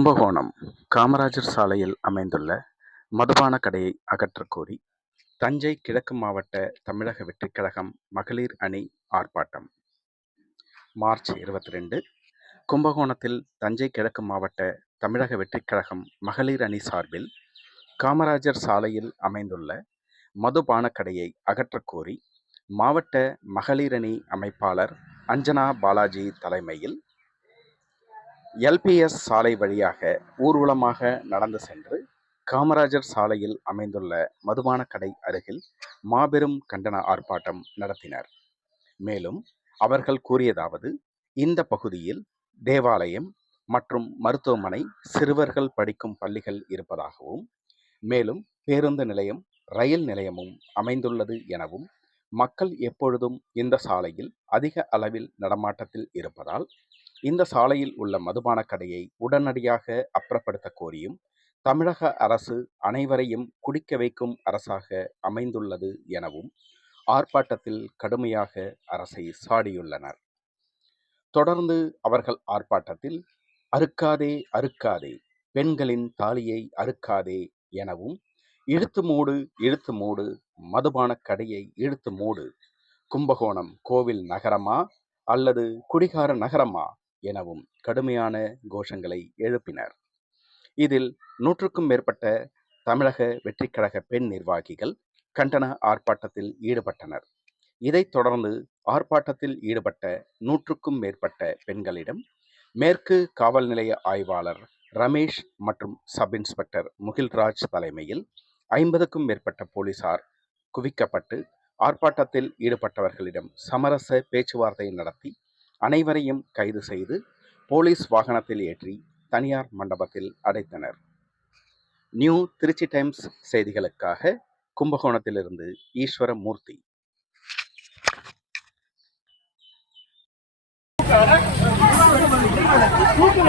கும்பகோணம் காமராஜர் சாலையில் அமைந்துள்ள மதுபான கடையை அகற்றக் கோரி தஞ்சை கிழக்கு மாவட்ட தமிழக வெற்றிக் கழகம் மகளிர் அணி ஆர்ப்பாட்டம். மார்ச் இருபத்தி ரெண்டு கும்பகோணத்தில் தஞ்சை கிழக்கு மாவட்ட தமிழக வெற்றிக் கழகம் மகளிர் அணி சார்பில் காமராஜர் சாலையில் அமைந்துள்ள மதுபான கடையை அகற்றக் கோரி மாவட்ட மகளிர் அணி அமைப்பாளர் அஞ்சனா பாலாஜி தலைமையில் எல்பிஎஸ் சாலை வழியாக ஊர்வலமாக நடந்து சென்று காமராஜர் சாலையில் அமைந்துள்ள மதுபான கடை அருகில் மாபெரும் கண்டன ஆர்ப்பாட்டம் நடத்தினர். மேலும் அவர்கள் கூறியதாவது இந்த பகுதியில் தேவாலயம் மற்றும் மருத்துவமனை சிறுவர்கள் படிக்கும் பள்ளிகள் இருப்பதாகவும் மேலும் பேருந்து நிலையம் ரயில் நிலையமும் அமைந்துள்ளது எனவும் மக்கள் எப்பொழுதும் இந்த சாலையில் அதிக அளவில் நடமாட்டத்தில் இருப்பதால் இந்த சாலையில் உள்ள மதுபான கடையை உடனடியாக அப்புறப்படுத்த கோரியும் தமிழக அரசு அனைவரையும் குடிக்க வைக்கும் அரசாக அமைந்துள்ளது எனவும் ஆர்ப்பாட்டத்தில் கடுமையாக அரசை சாடியுள்ளனர். தொடர்ந்து அவர்கள் ஆர்ப்பாட்டத்தில் அறுக்காதே அறுக்காதே பெண்களின் தாலியை அறுக்காதே எனவும் இழுத்து மூடு இழுத்து மூடு மதுபான கடையை இழுத்து மூடு கும்பகோணம் கோவில் நகரமா அல்லது குடிகார நகரமா எனவும் கடுமையான கோஷங்களை எழுப்பினர். இதில் நூற்றுக்கும் மேற்பட்ட தமிழக வெற்றிக்கழக பெண் நிர்வாகிகள் கண்டன ஆர்ப்பாட்டத்தில் ஈடுபட்டனர். இதைத் தொடர்ந்து ஆர்ப்பாட்டத்தில் ஈடுபட்ட நூற்றுக்கும் மேற்பட்ட பெண்களிடம் மேற்கு காவல் நிலைய ஆய்வாளர் ரமேஷ் மற்றும் சப் இன்ஸ்பெக்டர் முகில்ராஜ் தலைமையில் ஐம்பதுக்கும் மேற்பட்ட போலீசார் குவிக்கப்பட்டு ஆர்ப்பாட்டத்தில் ஈடுபட்டவர்களிடம் சமரச பேச்சுவார்த்தை நடத்தி அனைவரையும் கைது செய்து போலீஸ் வாகனத்தில் ஏற்றி தனியார் மண்டபத்தில் அடைத்தனர். நியூ திருச்சி டைம்ஸ் செய்திகளுக்காக கும்பகோணத்திலிருந்து ஈஸ்வரமூர்த்தி. மூர்த்தி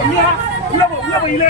கம்மியா உள்ள போ உள்ள